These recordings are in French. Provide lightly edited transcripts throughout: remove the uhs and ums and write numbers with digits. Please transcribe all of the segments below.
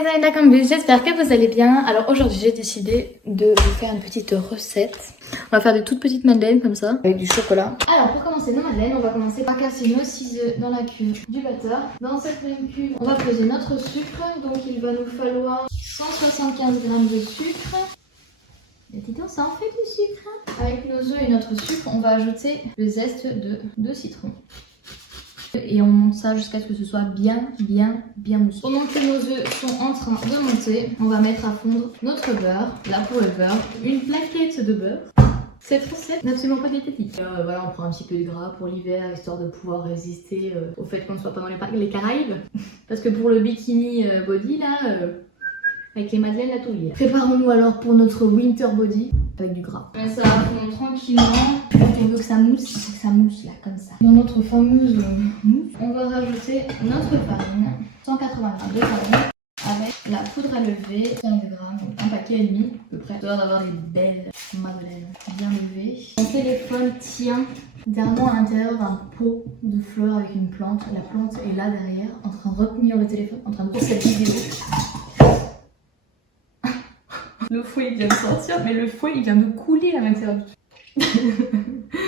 les amis d'Acambus, j'espère que vous allez bien. Alors aujourd'hui j'ai décidé de vous faire une petite recette. On va faire des toutes petites madeleines comme ça, avec du chocolat. Alors pour commencer nos madeleines, on va commencer par casser nos 6 œufs dans la cuve du batteur. Dans cette même cuve, on va poser notre sucre. Donc il va nous falloir 175 g de sucre. Et dis donc, ça en fait du sucre. Avec nos œufs et notre sucre, on va ajouter le zeste de citron. Et on monte ça jusqu'à ce que ce soit bien mousseux. Pendant que nos œufs sont en train de monter, on va mettre à fondre notre beurre. Là pour le beurre, une plaquette de beurre. Cette recette n'est absolument pas diététique. Voilà, on prend un petit peu de gras pour l'hiver, histoire de pouvoir résister au fait qu'on ne soit pas dans les Caraïbes. Parce que pour le bikini body là, avec les madeleines la touille. Préparons-nous alors pour notre winter body avec du gras. On met ça à fondre tranquillement. On veut que ça mousse là comme ça. Dans notre fameuse mousse, on va rajouter notre farine, 180 g de farine avec la poudre à lever, 15 g, donc un paquet et demi à peu près. On doit avoir des belles madeleines bien levées. Mon téléphone tient dernièrement à l'intérieur d'un pot de fleurs avec une plante. La plante est là derrière, en train de retenir le téléphone, en train de voir cette vidéo. Le fouet il vient de sortir, mais le fouet il vient de couler à l'intérieur du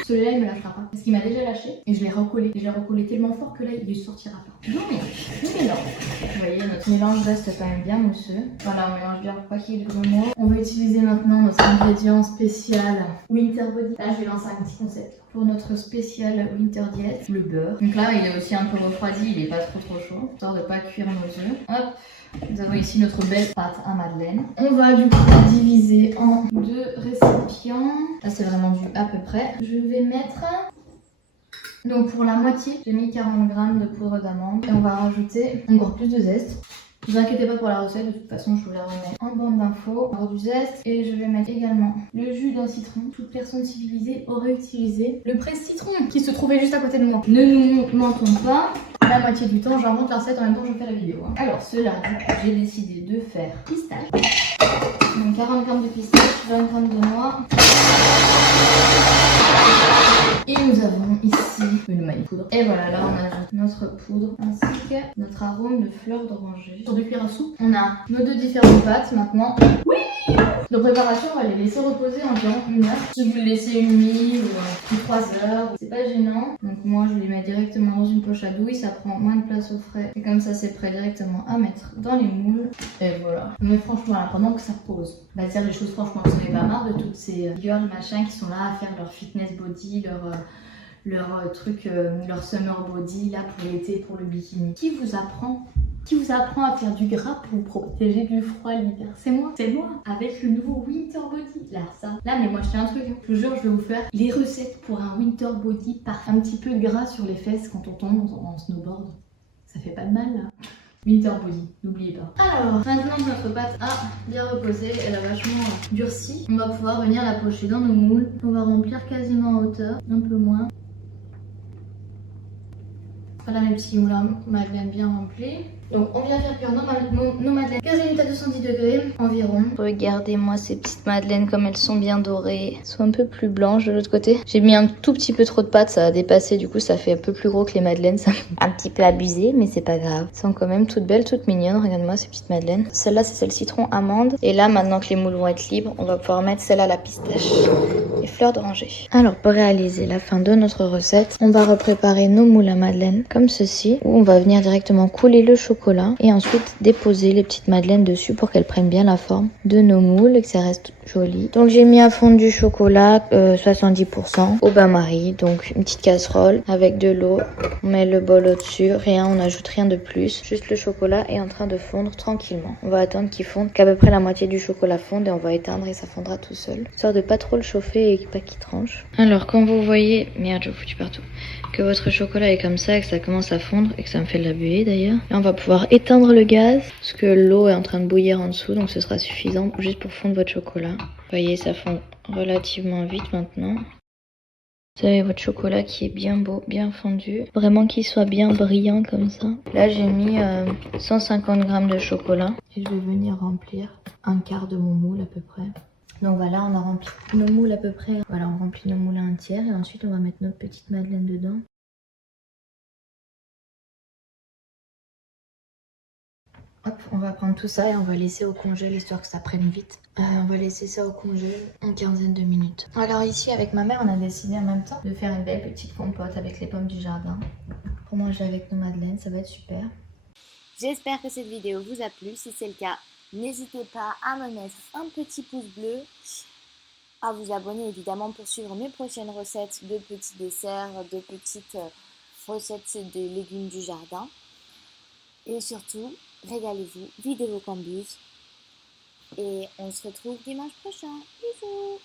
celui-là il me lâchera pas parce qu'il m'a déjà lâché et je l'ai recollé. Et je l'ai recollé tellement fort que là il ne sortira pas. Donc le mélange. Vous voyez, notre mélange reste quand même bien mousseux. Voilà, on mélange bien pour pas qu'il y ait de gros mots. On va utiliser maintenant notre ingrédient spécial Winter Body. Là je vais lancer un petit concept. Pour notre spécial Winter Diet, le beurre. Donc là il est aussi un peu refroidi, il est pas trop chaud. Histoire de pas cuire nos œufs. Hop. Nous avons ici notre belle pâte à madeleine. On va du coup diviser en 2 récipients. Là c'est vraiment du à peu près. Je vais mettre, donc pour la moitié, j'ai mis 40 g de poudre d'amande. Et on va rajouter encore plus de zeste. Ne vous inquiétez pas pour la recette, de toute façon je vous la remets en bande d'infos. Alors du zeste, et je vais mettre également le jus d'un citron. Toute personne civilisée aurait utilisé le presse-citron qui se trouvait juste à côté de moi. Ne nous mentons pas. La moitié du temps, j'invente la recette en même temps que je fais la vidéo. Alors cela, j'ai décidé de faire pistache. Donc 40 g de pistache, 20 g de noix. Et nous avons ici une maille poudre. Et voilà, là on ajoute notre poudre ainsi que notre arôme de fleur d'oranger. Sur 2 cuillères à soupe, on a nos 2 différentes pâtes maintenant. Oui! De préparation, on va les laisser reposer environ 1 heure. Si vous le laissez 1 nuit ou 3 heures, c'est pas gênant. Donc moi je les mets directement dans une poche à douille, ça prend moins de place au frais. Et comme ça c'est prêt directement à mettre dans les moules. Et voilà. Mais franchement, là, pendant que ça repose, on va dire les choses franchement, vous en avez pas marre de toutes ces girls machin qui sont là à faire leur fitness body, leur truc, leur summer body là pour l'été, pour le bikini. Qui vous apprend à faire du gras pour vous protéger du froid l'hiver? C'est moi, avec le nouveau Winter Body. Là, mais moi je tiens un truc, je vous jure, je vais vous faire les recettes pour un Winter Body par un petit peu de gras sur les fesses quand on tombe en snowboard. Ça fait pas de mal là. Winter Body, n'oubliez pas. Alors, maintenant que notre pâte a bien reposé, elle a vachement durci, on va pouvoir venir la pocher dans nos moules. On va remplir quasiment à hauteur, un peu moins. Voilà mes petits moulins madeleine bien remplis. Donc on vient faire cuire nos madeleines 15 minutes à 210 degrés environ. Regardez-moi ces petites madeleines comme elles sont bien dorées. Elles sont un peu plus blanches de l'autre côté. J'ai mis un tout petit peu trop de pâte, ça a dépassé, du coup ça fait un peu plus gros que les madeleines. Ça un petit peu abusé, mais c'est pas grave. Elles sont quand même toutes belles, toutes mignonnes. Regarde-moi ces petites madeleines. Celle-là c'est celle citron amande. Et là maintenant que les moules vont être libres, on va pouvoir mettre celle à la pistache et fleurs d'oranger. Alors pour réaliser la fin de notre recette, on va repréparer nos moules à madeleine comme ceci, où on va venir directement couler le chocolat et ensuite déposer les petites madeleines dessus pour qu'elles prennent bien la forme de nos moules et que ça reste joli. Donc j'ai mis à fond du chocolat 70% au bain-marie, donc une petite casserole avec de l'eau. On met le bol au-dessus, rien, on n'ajoute rien de plus, juste le chocolat est en train de fondre tranquillement. On va attendre qu'il fonde, qu'à peu près la moitié du chocolat fonde et on va éteindre et ça fondra tout seul. Histoire de pas trop le chauffer et pas qu'il tranche. Alors quand vous voyez, merde j'ai foutu partout, que votre chocolat est comme ça et que ça commence à fondre et que ça me fait de la buée d'ailleurs. Là on va pouvoir éteindre le gaz parce que l'eau est en train de bouillir en dessous, donc ce sera suffisant juste pour fondre votre chocolat. Vous voyez, ça fond relativement vite maintenant. Vous avez votre chocolat qui est bien beau, bien fondu. Vraiment qu'il soit bien brillant comme ça. Là j'ai mis 150 g de chocolat et je vais venir remplir un quart de mon moule à peu près. Donc voilà, on a rempli nos moules à peu près. Voilà, on remplit nos moules à un tiers et ensuite on va mettre notre petite madeleine dedans. Hop, on va prendre tout ça et on va laisser au congèle histoire que ça prenne vite. On va laisser ça au congèle une quinzaine de minutes. Alors ici avec ma mère on a décidé en même temps de faire une belle petite compote avec les pommes du jardin pour manger avec nos madeleines, ça va être super. J'espère que cette vidéo vous a plu. Si c'est le cas, n'hésitez pas à me mettre un petit pouce bleu, à vous abonner évidemment pour suivre mes prochaines recettes de petits desserts, de petites recettes de légumes du jardin. Et surtout, régalez-vous, videz vos cambus et on se retrouve dimanche prochain. Bisous!